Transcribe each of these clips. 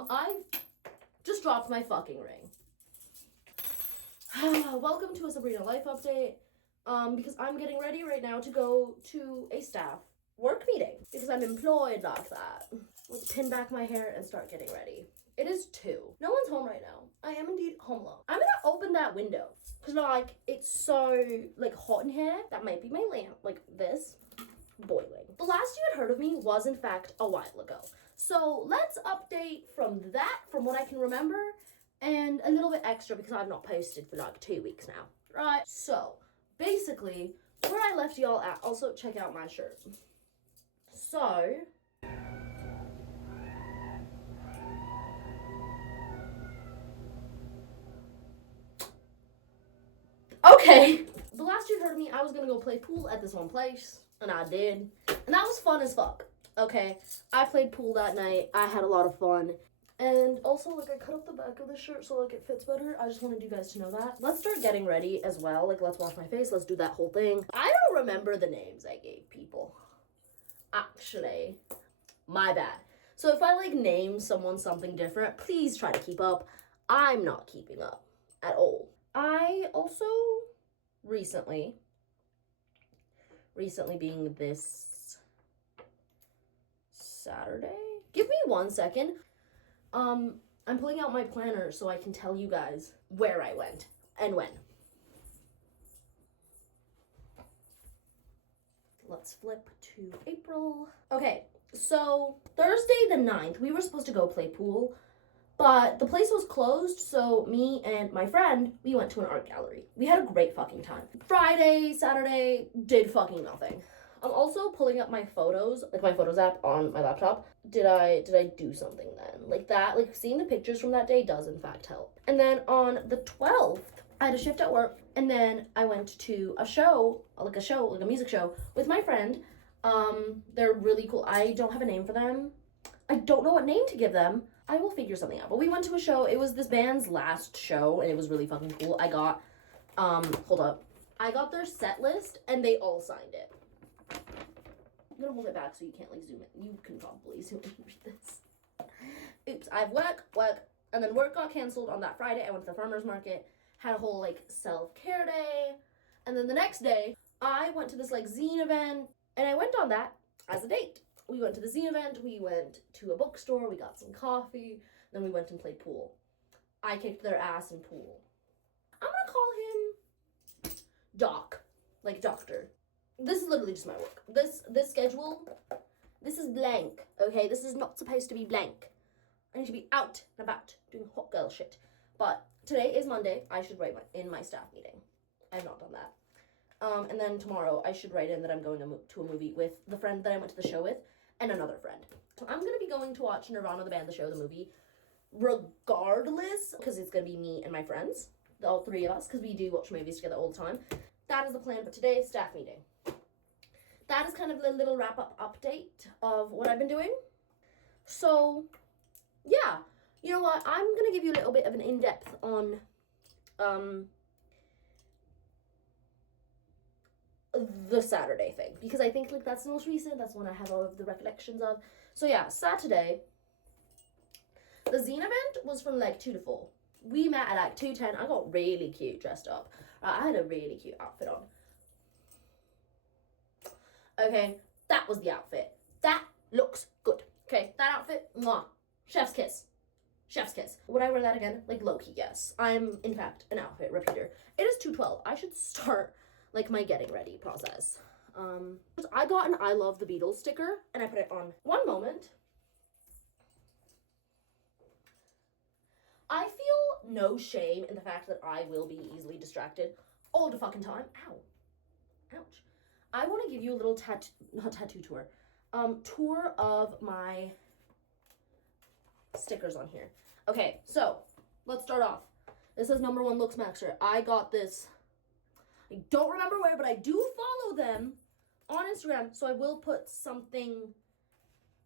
I just dropped my fucking ring. Welcome to a Sabrina Life update. Because I'm getting ready right now to go to a staff work meeting because I'm employed like that. Let's pin back my hair and start getting ready. It is 2. No one's home right now. I am indeed home alone. I'm gonna open that window because like it's so like hot in here. That might be my lamp, like this, boiling. The last you had heard of me was in fact a while ago. So let's update from what I can remember, and a little bit extra because I've not posted for like 2 weeks now. Right, so basically where I left y'all at, also check out my shirt. So okay, the last you heard of me, I was gonna go play pool at this one place, and I did, and that was fun as fuck. Okay, I played pool that night. I had a lot of fun. And also, like, I cut up the back of the shirt so, like, it fits better. I just wanted you guys to know that. Let's start getting ready as well. Like, let's wash my face. Let's do that whole thing. I don't remember the names I gave people. Actually, my bad. So if I, like, name someone something different, please try to keep up. I'm not keeping up at all. I also recently being this Saturday? Give me 1 second. I'm pulling out my planner so I can tell you guys where I went and when. Let's flip to April. Okay, so Thursday the 9th, we were supposed to go play pool, but the place was closed, so me and my friend, we went to an art gallery. We had a great fucking time. Friday, Saturday, did fucking nothing. I'm also pulling up my photos, like my photos app on my laptop. Did I do something then? Like that, like seeing the pictures from that day does in fact help. And then on the 12th, I had a shift at work, and then I went to a music show with my friend. They're really cool. I don't have a name for them. I don't know what name to give them. I will figure something out. But we went to a show. It was this band's last show, and it was really fucking cool. I got, hold up. I got their set list, and they all signed it. I'm gonna hold it back so you can't like zoom in. You can probably zoom in and read this. Oops, I have work, and then work got canceled on that Friday. I went to the farmer's market, had a whole like self-care day, and then the next day, I went to this like zine event, and I went on that as a date. We went to the zine event, we went to a bookstore, we got some coffee, then we went and played pool. I kicked their ass in pool. I'm gonna call him Doc, like doctor. This is literally just my work. This schedule, this is blank, okay? This is not supposed to be blank. I need to be out and about doing hot girl shit. But today is Monday. I should write in my staff meeting. I have not done that. And then tomorrow I should write in that I'm going to a movie with the friend that I went to the show with and another friend. So I'm going to be going to watch Nirvana, the band, the show, the movie, regardless, because it's going to be me and my friends, all 3 of us, because we do watch movies together all the time. That is the plan for today's staff meeting. That is kind of a little wrap-up update of what I've been doing. So, yeah. You know what? I'm going to give you a little bit of an in-depth on the Saturday thing. Because I think like that's the most recent. That's one I have all of the recollections of. So, yeah. Saturday, the zine event was from like 2 to 4. We met at like 2:10. I got really cute dressed up. I had a really cute outfit on. Okay, that was the outfit. That looks good. Okay, that outfit, mwah. Chef's kiss. Chef's kiss. Would I wear that again? Like, low-key, yes. I'm, in fact, an outfit repeater. It is 2:12. I should start, like, my getting ready process. I got an I Love the Beatles sticker, and I put it on. One moment. I feel no shame in the fact that I will be easily distracted all the fucking time. Ow. Ouch. I want to give you a little tattoo tour. Tour of my stickers on here. Okay, so let's start off. This is number 1 Looks Maxer. I got this. I don't remember where, but I do follow them on Instagram, so I will put something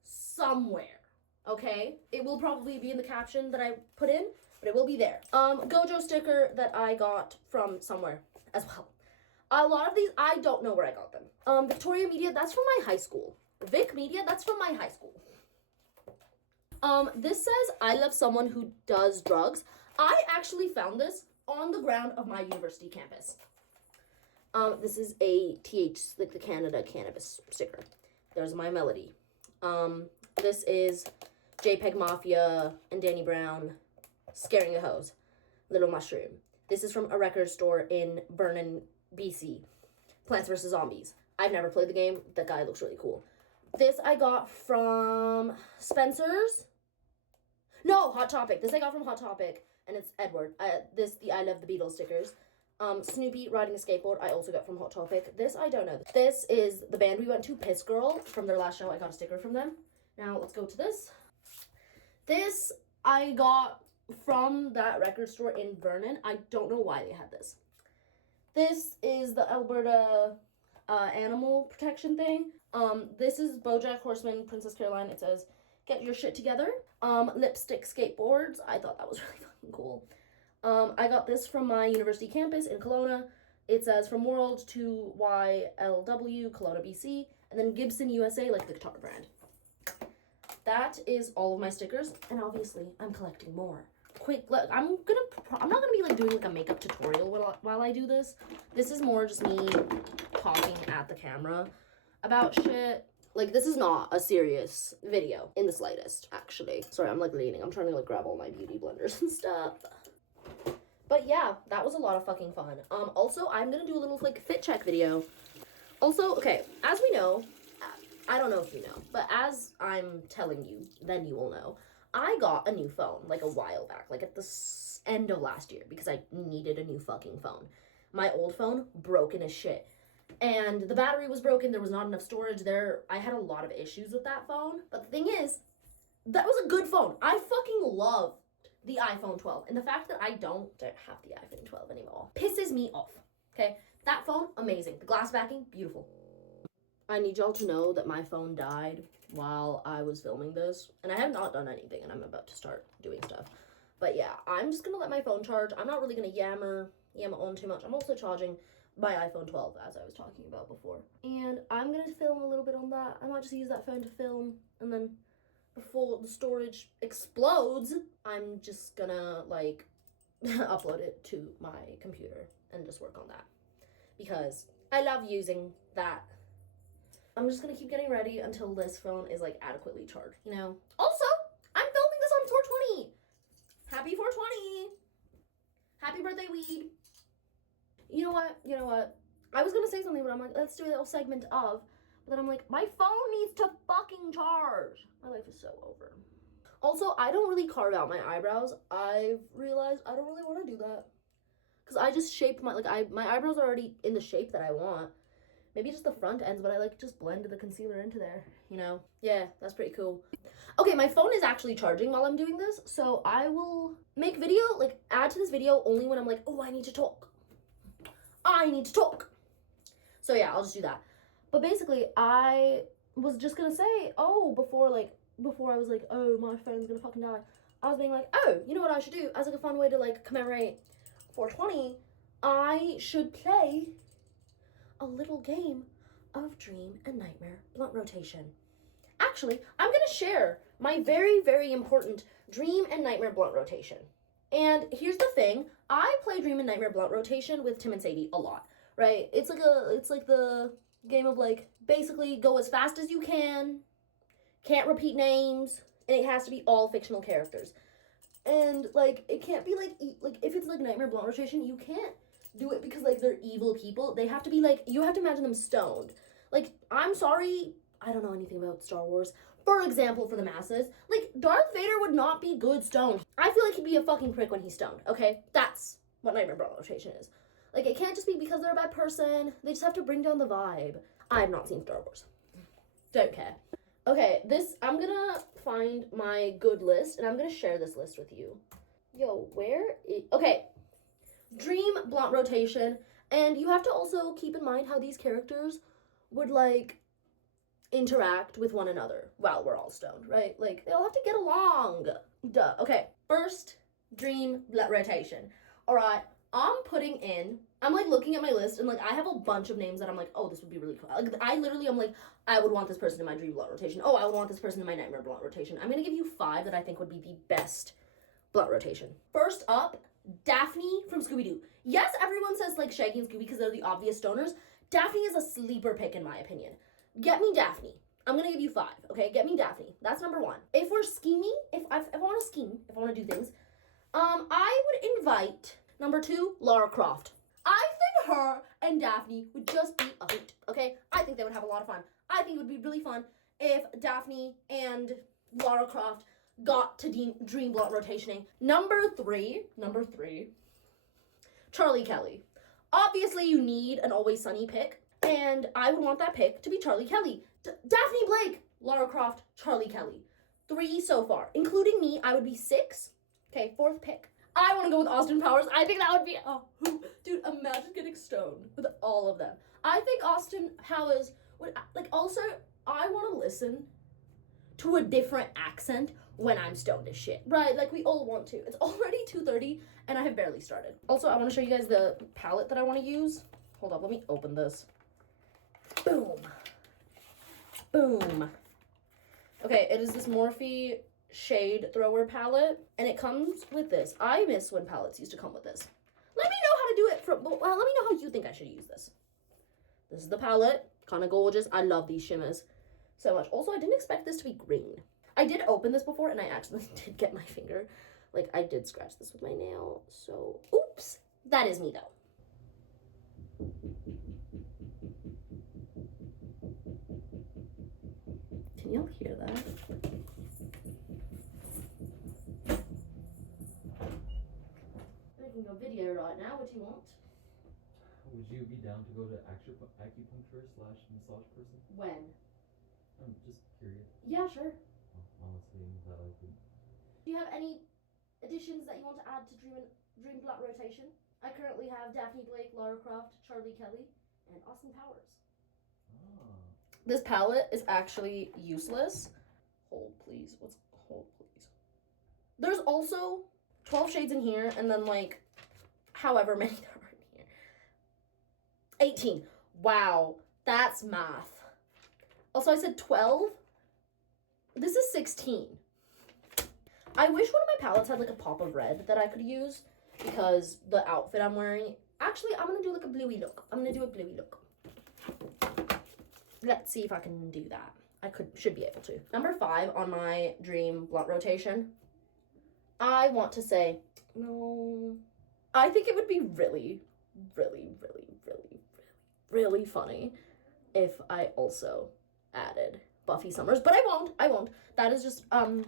somewhere. Okay? It will probably be in the caption that I put in, but it will be there. Gojo sticker that I got from somewhere as well. A lot of these, I don't know where I got them. Victoria Media, that's from my high school. Vic Media, that's from my high school. This says, I love someone who does drugs. I actually found this on the ground of my university campus. This is a like the Canada cannabis sticker. There's my melody. This is JPEG Mafia and Danny Brown scaring the hose. Little Mushroom. This is from a record store in Vernon, BC. Plants vs. Zombies. I've never played the game. That guy looks really cool. This I got from Spencer's. No, Hot Topic. This I got from Hot Topic, and it's Edward. The I Love the Beatles stickers. Snoopy riding a skateboard, I also got from Hot Topic. This, I don't know. This is the band we went to, Piss Girl, from their last show. I got a sticker from them. Now, let's go to this. This, I got from that record store in Vernon. I don't know why they had this. This is the Alberta animal protection thing. This is BoJack Horseman, Princess Caroline. It says, get your shit together. Lipstick skateboards. I thought that was really fucking cool. I got this from my university campus in Kelowna. It says from World to YLW, Kelowna, BC, and then Gibson USA, like the guitar brand. That is all of my stickers, and obviously I'm collecting more. Quick, look, I'm not gonna be like doing like a makeup tutorial while I do this. This is more just me talking at the camera about shit. Like, this is not a serious video in the slightest, actually. Sorry, I'm like leaning. I'm trying to like grab all my beauty blenders and stuff. But yeah, that was a lot of fucking fun. Also, I'm gonna do a little like fit check video. Also, okay, as we know, I don't know if you know, but as I'm telling you, then you will know. I got a new phone like a while back, like at the end of last year, because I needed a new fucking phone. My old phone, broken as shit. And the battery was broken, there was not enough storage there. I had a lot of issues with that phone. But the thing is, that was a good phone. I fucking love the iPhone 12. And the fact that I don't have the iPhone 12 anymore pisses me off. Okay? That phone, amazing. The glass backing, beautiful. I need y'all to know that my phone died while I was filming this. And I have not done anything, and I'm about to start doing stuff. But yeah, I'm just gonna let my phone charge. I'm not really gonna yammer on too much. I'm also charging my iPhone 12, as I was talking about before. And I'm gonna film a little bit on that. I might just use that phone to film, and then before the storage explodes, I'm just gonna like upload it to my computer and just work on that. Because I love using that. I'm just gonna keep getting ready until this phone is like adequately charged, you know? Also, I'm filming this on 420. Happy 420. Happy birthday, weed. You know what? I was gonna say something, but I'm like, let's do a little segment of, but then I'm like, my phone needs to fucking charge. My life is so over. Also, I don't really carve out my eyebrows. I've realized I don't really want to do that. Because I just shaped my eyebrows are already in the shape that I want. Maybe just the front ends, but I like just blended the concealer into there, you know? Yeah, that's pretty cool. Okay, my phone is actually charging while I'm doing this, so I will make video, like add to this video only when I'm like, oh, I need to talk. So yeah, I'll just do that. But basically, I was just gonna say, before I was like, oh, my phone's gonna fucking die. I was being like, oh, you know what I should do? As like a fun way to like commemorate 420, I should play a little game of Dream and Nightmare Blunt Rotation. Actually, I'm gonna share my very, very important Dream and Nightmare Blunt Rotation. And here's the thing, I play Dream and Nightmare Blunt Rotation with Tim and Sadie a lot, right? It's like the game of like, basically go as fast as you can, can't repeat names, and it has to be all fictional characters. And like, it can't be like if it's like Nightmare Blunt Rotation, you can't do it because like they're evil people. They have to be like, you have to imagine them stoned. Like, I'm sorry, I don't know anything about Star Wars. For example, for the masses, like, Darth Vader would not be good stoned. I feel like he'd be a fucking prick when he's stoned, okay? That's what Nightmare Blunt Rotation is. Like, it can't just be because they're a bad person. They just have to bring down the vibe. I have not seen Star Wars. Don't care. Okay, I'm gonna find my good list, and I'm gonna share this list with you. Yo, okay. Dream Blunt Rotation, and you have to also keep in mind how these characters would, like, interact with one another while we're all stoned, right? Like, they all have to get along. Duh. Okay, first Dream Blunt Rotation. All right, I'm like looking at my list and like I have a bunch of names that I'm like, oh, this would be really cool. Like I literally am like, I would want this person in my dream blunt rotation. Oh, I would want this person in my nightmare blunt rotation. I'm gonna give you 5 that I think would be the best blunt rotation. First up, Daphne from Scooby-Doo. Yes, everyone says like Shaggy and Scooby because they're the obvious stoners. Daphne is a sleeper pick in my opinion. Get me Daphne. I'm gonna give you 5, okay? Get me Daphne. That's number 1. If we're scheming, if I want to scheme, if I want to do things, I would invite number 2, Lara Croft. I think her and Daphne would just be a hoot, okay? I think they would have a lot of fun. I think it would be really fun if Daphne and Lara Croft got to dream blunt rotationing. Number three, Charlie Kelly. Obviously, you need an Always Sunny pick, and I would want that pick to be Charlie Kelly. Daphne Blake, Lara Croft, Charlie Kelly. 3 so far. Including me, I would be 6. Okay, 4th pick. I want to go with Austin Powers. I think that would be, dude, imagine getting stoned with all of them. I think Austin Powers would, like, also, I want to listen to a different accent when I'm stoned as shit. Right, like we all want to. It's already 2:30 and I have barely started. Also, I want to show you guys the palette that I want to use. Hold up, let me open this. Boom. Boom. Okay, it is this Morphe Shade Thrower palette, and it comes with this. I miss when palettes used to come with this. Let me know how to do it let me know how you think I should use this. This is the palette, kind of gorgeous. I love these shimmers so much. Also, I didn't expect this to be green. I did open this before, and I accidentally did get my finger. Like, I did scratch this with my nail, so, oops. That is me, though. Can y'all hear that? Making a video right now, what do you want? Would you be down to go to acupuncturist/massage person? When? I'm just curious. Yeah, sure. Honestly, that I could. Do you have any additions that you want to add to Dream Blunt rotation? I currently have Daphne Blake, Lara Croft, Charlie Kelly, and Austin Powers. This palette is actually useless. Hold, please. Hold, please. There's also 12 shades in here, and then, like, however many there are in here. 18. Wow, that's math. Also, I said 12. This is 16. I wish one of my palettes had, like, a pop of red that I could use, because the outfit I'm wearing... Actually, I'm going to do, like, a bluey look. I'm going to do a bluey look. Let's see if I can do that. Should be able to. Number 5 on my dream blunt rotation. I want to say, no. I think it would be really, really, really, really, really funny if I also added Buffy Summers, but I won't. That is just, an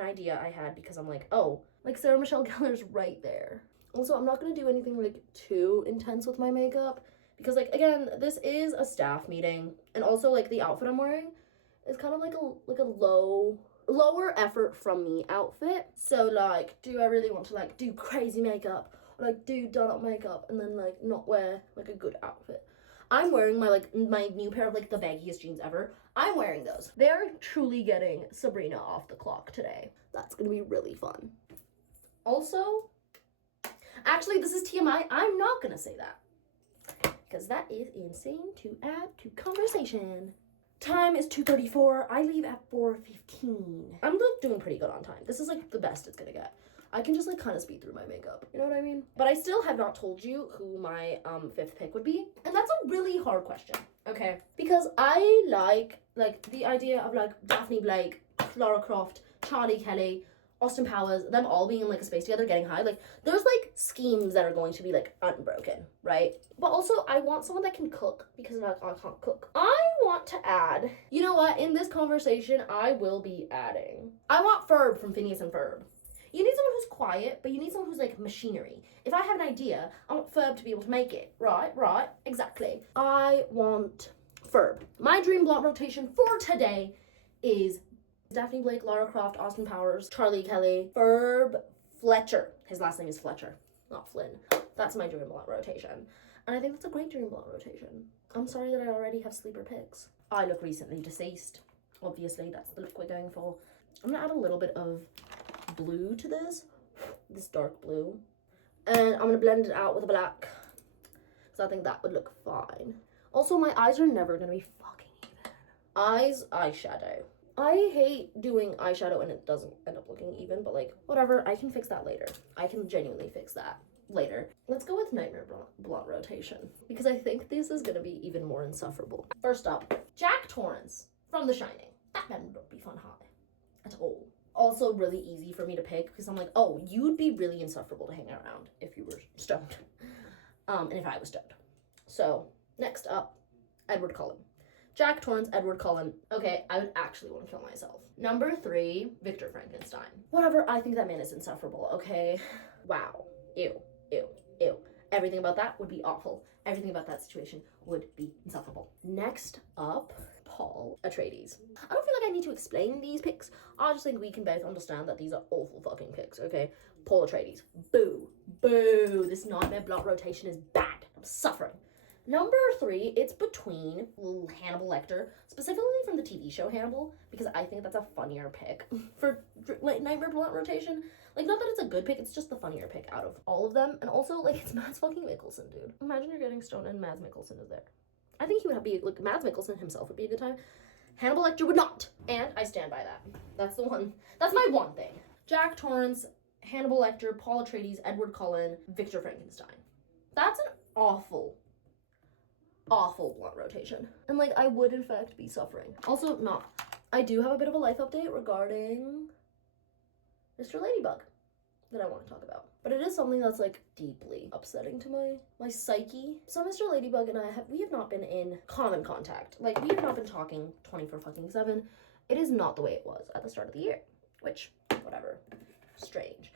idea I had because I'm like, oh, like Sarah Michelle Gellar's right there. Also, I'm not gonna do anything, like, too intense with my makeup because, like, again, this is a staff meeting, and also, like, the outfit I'm wearing is kind of like a lower effort from me outfit. So, like, do I really want to, like, do crazy makeup or, like, do done-up makeup and then, like, not wear, like, a good outfit? I'm wearing my new pair of, like, the baggiest jeans ever. I'm wearing those. They're truly getting Sabrina off the clock today. That's gonna be really fun. Also, actually, this is TMI. I'm not gonna say that because that is insane to add to conversation. Time is 2:34. I leave at 4:15. I'm doing pretty good on time. This is, like, the best it's gonna get. I can just, like, kind of speed through my makeup. You know what I mean? But I still have not told you who my 5th pick would be. And that's a really hard question, okay? Because I like the idea of, like, Daphne Blake, Lara Croft, Charlie Kelly, Austin Powers, them all being in, like, a space together, getting high. Like, there's, like, schemes that are going to be, like, unbroken, right? But also, I want someone that can cook because, like, I can't cook. I want to add, you know what? In this conversation, I will be adding. I want Ferb from Phineas and Ferb. You need someone who's quiet, but you need someone who's, like, machinery. If I have an idea, I want Ferb to be able to make it. Right, exactly. I want Ferb. My dream blunt rotation for today is Daphne Blake, Lara Croft, Austin Powers, Charlie Kelly, Ferb Fletcher. His last name is Fletcher, not Flynn. That's my dream blunt rotation. And I think that's a great dream blunt rotation. I'm sorry that I already have sleeper picks. I look recently deceased. Obviously, that's the look we're going for. I'm gonna add a little bit of blue to this dark blue. And I'm gonna blend it out with a black, because I think that would look fine. Also, my eyes are never gonna be fucking even. Eyes, eyeshadow. I hate doing eyeshadow and it doesn't end up looking even, but like, whatever, I can fix that later. I can genuinely fix that later. Let's go with Nightmare Blunt Rotation, because I think this is gonna be even more insufferable. First up, Jack Torrance from The Shining. That better not be fun high at all. Also really easy for me to pick, because I'm like, oh, you'd be really insufferable to hang around if you were stoned. And if I was stoned. So, next up, Edward Cullen. Jack Torrance, Edward Cullen. Okay, I would actually want to kill myself. Number 3, Victor Frankenstein. Whatever, I think that man is insufferable, okay? Wow. Ew. Ew. Ew. Everything about that would be awful. Everything about that situation would be insufferable. Next up, Paul Atreides. I don't feel like I need to explain these picks. I just think we can both understand that these are awful fucking picks, okay? Paul Atreides. Boo. Boo. This Nightmare Blunt Rotation is bad. I'm suffering. Number 3, it's between Hannibal Lecter, specifically from the TV show Hannibal, because I think that's a funnier pick for like, Nightmare Blunt Rotation. Like, not that it's a good pick, it's just the funnier pick out of all of them. And also, like, it's Mads fucking Mikkelsen, dude. Imagine you're getting stoned and Mads Mikkelsen is there. I think he would be, like, Mads Mikkelsen himself would be a good time. Hannibal Lecter would not. And I stand by that. That's the one. That's my one thing. Jack Torrance, Hannibal Lecter, Paul Atreides, Edward Cullen, Victor Frankenstein. That's an awful blunt rotation. And, like, I would, in fact, be suffering. Also, not. I do have a bit of a life update regarding Mr. Ladybug that I want to talk about. But it is something that's, like, deeply upsetting to my psyche. So Mr. Ladybug and we have not been in common contact. Like, we have not been talking 24/7. It is not the way it was at the start of the year. Which, whatever. Strange.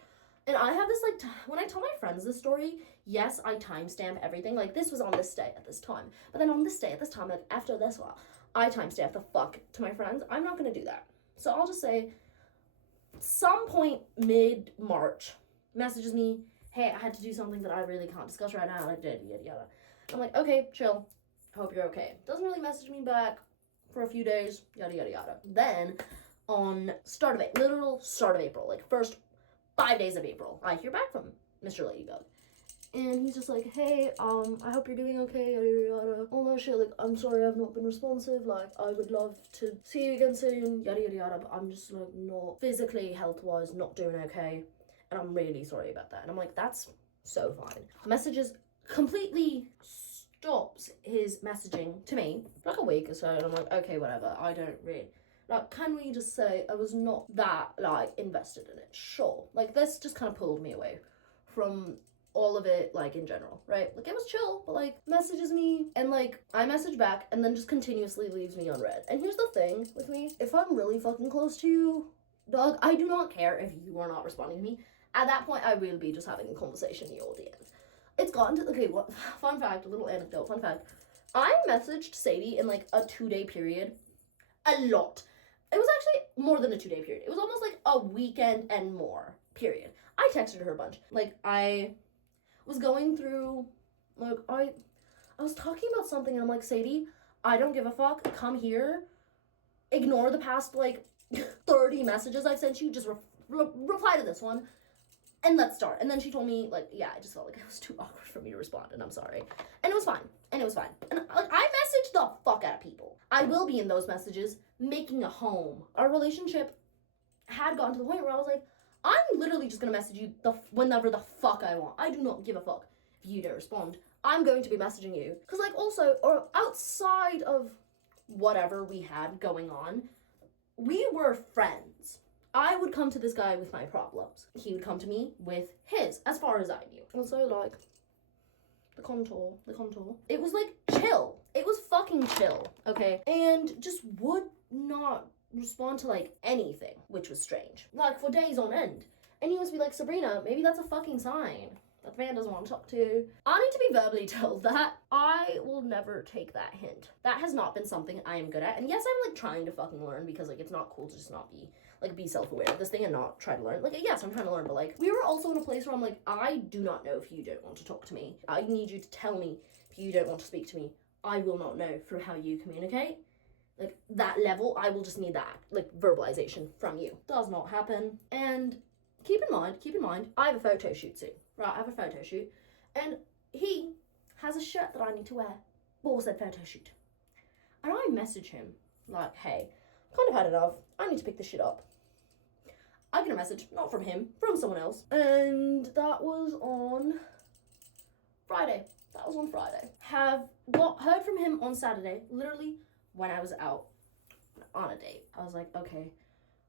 And I have this, like, when I tell my friends this story, yes, I timestamp everything. Like, this was on this day at this time. But then on this day at this time, like, after this while, I timestamp the fuck to my friends. I'm not going to do that. So I'll just say, some point mid-March, messages me, hey, I had to do something that I really can't discuss right now, and I did, yada yada. I'm like, okay, chill. I hope you're okay. Doesn't really message me back for a few days, yada yada yada. Then, on literal start of April, like, first 5 days of April, I hear back from Mr. Ladybug. And he's just like, hey, I hope you're doing okay, yada yada yada. Oh no shit, like, I'm sorry I've not been responsive, like, I would love to see you again soon, yada yada yada, but I'm just, like, not physically, health-wise, not doing okay, and I'm really sorry about that. And I'm like, that's so fine. Messages completely stops his messaging to me, for like a week or so, and I'm like, okay, whatever, I don't really... Like, can we just say I was not that, like, invested in it? Sure. Like, this just kind of pulled me away from all of it, like, in general, right? Like, it was chill, but, like, messages me, and, like, I message back, and then just continuously leaves me unread. And here's the thing with me. If I'm really fucking close to you, dog, I do not care if you are not responding to me. At that point, I will be just having a conversation in your DMs. It's gotten to, okay, what, fun fact, a little anecdote, fun fact. I messaged Sadie in, like, a 2-day period a lot. It was actually more than a 2-day period. It was almost like a weekend and more period. I texted her a bunch. Like, I was going through, like, I was talking about something and I'm like, Sadie, I don't give a fuck. Come here. Ignore the past, like, 30 messages I've sent you. Just reply to this one. And let's start. And then she told me, like, yeah, I just felt like it was too awkward for me to respond, and I'm sorry. And it was fine. And like, I messaged the fuck out of people. I will be in those messages making a home. Our relationship had gotten to the point where I was like, I'm literally just gonna message you whenever the fuck I want. I do not give a fuck if you don't respond. I'm going to be messaging you. Because, like, also, or outside of whatever we had going on, we were friends. I would come to this guy with my problems. He would come to me with his, as far as I knew. Also, like, the contour. It was, like, chill. It was fucking chill, okay? And just would not respond to, like, anything, which was strange. Like, for days on end. And he must be like, Sabrina, maybe that's a fucking sign that the man doesn't want to talk to you. I need to be verbally told that. I will never take that hint. That has not been something I am good at. And yes, I'm, like, trying to fucking learn, because, like, it's not cool to just not be, like, be self-aware of this thing and not try to learn. Like, yes, I'm trying to learn, but, like, we were also in a place where I'm like, I do not know if you don't want to talk to me. I need you to tell me if you don't want to speak to me. I will not know through how you communicate. Like, that level, I will just need that, like, verbalization from you. Does not happen. And keep in mind, I have a photo shoot soon. Right, I have a photo shoot. And he has a shirt that I need to wear for said photo shoot. And I message him, like, hey, kind of had enough. I need to pick this shit up. I get a message, not from him, from someone else. And that was on Friday. Heard from him on Saturday, literally when I was out on a date. I was like, okay,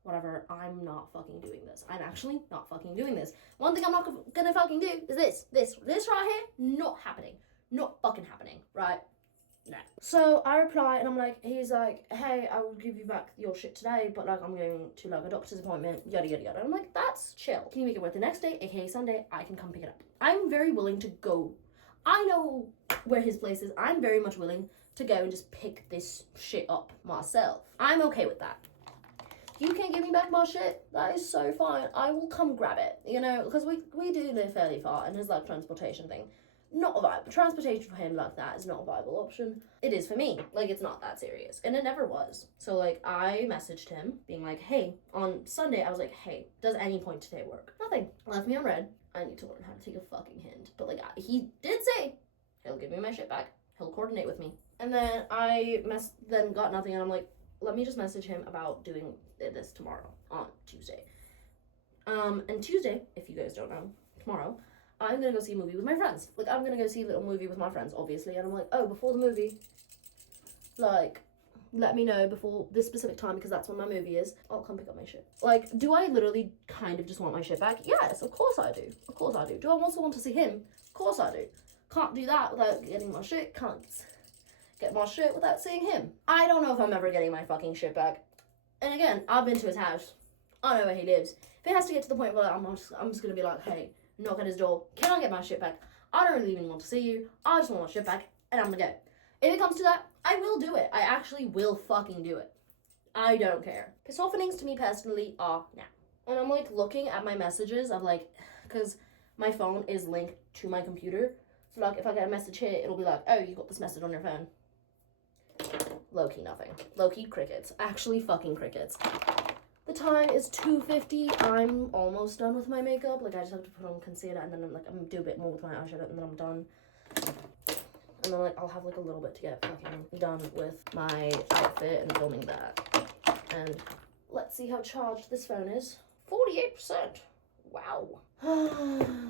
whatever, I'm not fucking doing this. I'm actually not fucking doing this. One thing I'm not gonna fucking do is this right here, not happening. Not fucking happening, right? No. So I reply and I'm like, he's like, hey, I will give you back your shit today, but like I'm going to like a doctor's appointment, yada yada yada. I'm like, that's chill. Can you make it work the next day, aka Sunday? I can come pick it up. I'm very willing to go. I know where his place is. I'm very much willing to go and just pick this shit up myself. I'm okay with that. You can't give me back my shit, that is so fine. I will come grab it, you know, because we do live fairly far and his like transportation thing, not a viable. Transportation for him like that is not a viable option. It is for me. Like, it's not that serious. And it never was. So, like, I messaged him being like, hey, on Sunday, I was like, hey, does any point today work? Nothing. Left me on red. I need to learn how to take a fucking hint. But, like, he did say he'll give me my shit back. He'll coordinate with me. And then then got nothing. And I'm like, let me just message him about doing this tomorrow on Tuesday. And Tuesday, if you guys don't know, tomorrow, I'm gonna go see a movie with my friends. Like, I'm gonna go see a little movie with my friends, obviously. And I'm like, oh, before the movie, like, let me know before this specific time because that's when my movie is. I'll come pick up my shit. Like, do I literally kind of just want my shit back? Yes, of course I do. Of course I do. Do I also want to see him? Of course I do. Can't do that without getting my shit. Can't get my shit without seeing him. I don't know if I'm ever getting my fucking shit back. And again, I've been to his house. I know where he lives. If it has to get to the point where I'm just gonna be like, hey, knock at his door, can I get my shit back? I don't really even want to see you. I just want my shit back, and I'm gonna go. If it comes to that, I will do it. I actually will fucking do it. I don't care. Piss offenings to me personally are now. And I'm like looking at my messages of like, because my phone is linked to my computer. So like if I get a message here, it'll be like, oh, you got this message on your phone. Low-key nothing. Low-key crickets. Actually fucking crickets. The time is 2:50. I'm almost done with my makeup. Like, I just have to put on concealer and then I'm gonna do a bit more with my eyeshadow and then I'm done. And then, like, I'll have, like, a little bit to get fucking done with my outfit and filming that. And let's see how charged this phone is. 48%. Wow.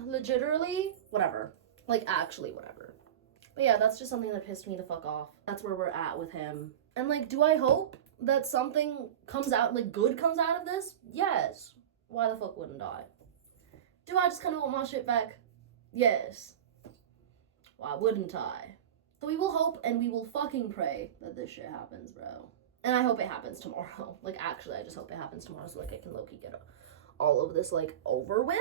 Legitimately, whatever. Like, actually, whatever. But yeah, that's just something that pissed me the fuck off. That's where we're at with him. And, like, do I hope that something comes out, like, good comes out of this? Yes. Why the fuck wouldn't I? Do I just kind of want my shit back? Yes. Why wouldn't I? So we will hope and we will fucking pray that this shit happens, bro. And I hope it happens tomorrow. Like, actually, I just hope it happens tomorrow so, like, I can low-key get all of this, like, over with.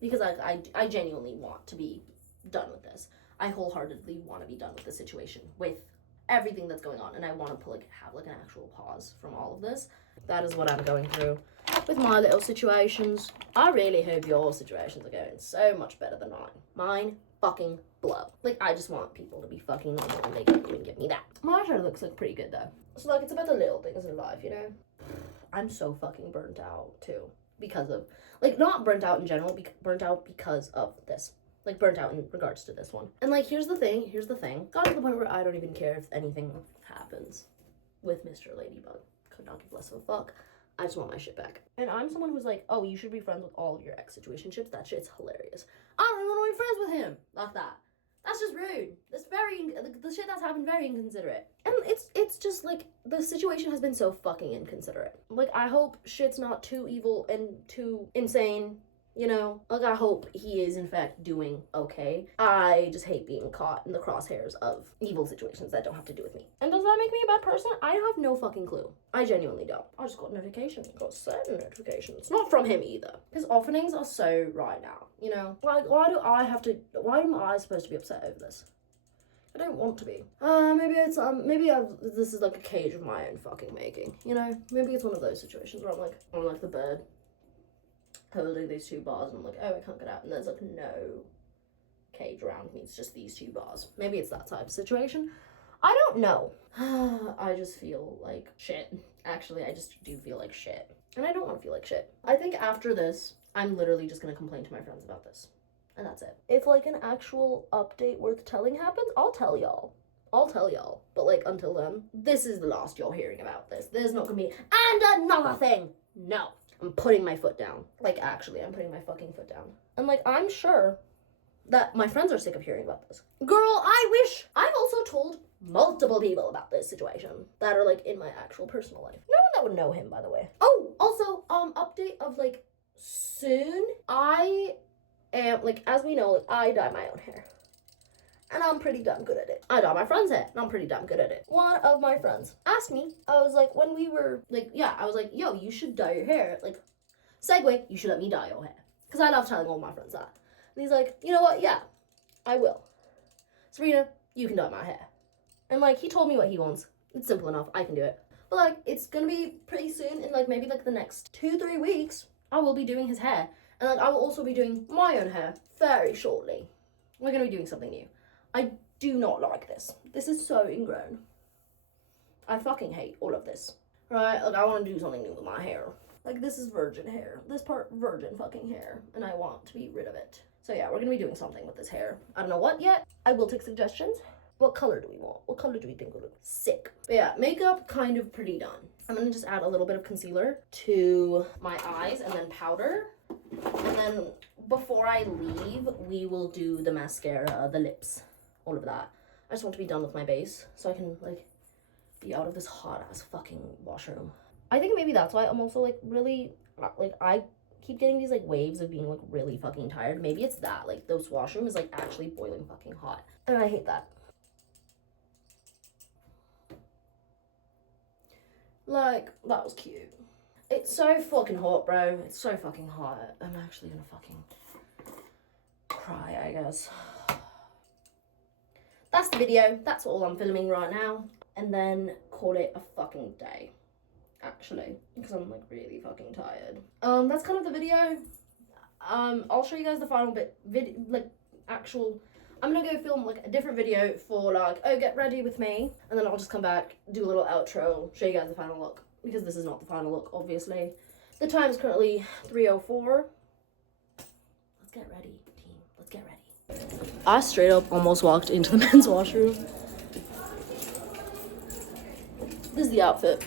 Because I genuinely want to be done with this. I wholeheartedly want to be done with the situation, with everything that's going on, and I want to, like, have, like, an actual pause from all of this. That is what I'm going through with my little situations. I really hope your situations are going so much better than mine. Mine fucking blow. Like, I just want people to be fucking normal, and they can't even give me that. My hair looks, like, pretty good, though. So, like, it's about the little things in life, you know? I'm so fucking burnt out, too, because of, like, not burnt out in general, burnt out because of this. Like, burnt out in regards to this one. And, like, here's the thing. Got to the point where I don't even care if anything happens with Mr. Ladybug. Could not give less of a fuck. I just want my shit back. And I'm someone who's like, oh, you should be friends with all of your ex-situationships. That shit's hilarious. I don't even want to be friends with him like that. That's just rude. That's the shit that's happened, very inconsiderate. And it's just, like, the situation has been so fucking inconsiderate. Like, I hope shit's not too evil and too insane. You know, like, I hope he is, in fact, doing okay. I just hate being caught in the crosshairs of evil situations that don't have to do with me. And does that make me a bad person? I have no fucking clue. I genuinely don't. I just got a notification. Got certain notifications. Not from him either. His offenings are so right now, you know? Like, why am I supposed to be upset over this? I don't want to be. Maybe this is, like, a cage of my own fucking making, you know? Maybe it's one of those situations where I'm like the bird holding these two bars and I'm like, oh, I can't get out, and there's like no cage around me, it's just these two bars. Maybe it's that type of situation. I don't know. I just feel like shit. Actually, I just do feel like shit. And I don't want to feel like shit. I think after this, I'm literally just gonna complain to my friends about this. And that's it. If like an actual update worth telling happens, I'll tell y'all. But like until then, this is the last you're hearing about this. There's not gonna be, and another thing. No. I'm putting my foot down. Like actually, I'm putting my fucking foot down. And like I'm sure that my friends are sick of hearing about this. Girl, I wish. I've also told multiple people about this situation that are like in my actual personal life. No one that would know him, by the way. Oh, also, update of like soon. I am like, as we know, like, I dye my own hair. And I'm pretty damn good at it. I dye my friend's hair, and I'm pretty damn good at it. One of my friends asked me, I was like, when we were, like, yeah, I was like, yo, you should dye your hair. Like, segue, you should let me dye your hair. Because I love telling all my friends that. And he's like, you know what, yeah, I will. Serena, you can dye my hair. And, like, he told me what he wants. It's simple enough, I can do it. But, like, it's gonna be pretty soon, in, like, maybe, like, the next 2-3 weeks, I will be doing his hair. And, like, I will also be doing my own hair very shortly. We're gonna be doing something new. I do not like this. This is so ingrown. I fucking hate all of this. Right, like I want to do something new with my hair. Like this is virgin hair. This part, virgin fucking hair. And I want to be rid of it. So yeah, we're gonna be doing something with this hair. I don't know what yet. I will take suggestions. What color do we want? What color do we think would look sick? But yeah, makeup kind of pretty done. I'm gonna just add a little bit of concealer to my eyes and then powder. And then before I leave, we will do the mascara, the lips. All of that. I just want to be done with my base so I can like be out of this hot ass fucking washroom. I think maybe that's why I'm also like really like I keep getting these like waves of being like really fucking tired. Maybe it's that like this washroom is like actually boiling fucking hot and I hate that. Like that was cute. It's so fucking hot, bro. It's so fucking hot. I'm actually gonna fucking cry, I guess. That's the video. That's all I'm filming right now. And then call it a fucking day. Actually. Because I'm like really fucking tired. That's kind of the video. I'll show you guys the final bit. I'm gonna go film like a different video for like, oh, get ready with me. And then I'll just come back, do a little outro, show you guys the final look. Because this is not the final look, obviously. The time's currently 3:04. Let's get ready, team. Let's get ready. I straight up almost walked into the men's washroom. This is the outfit.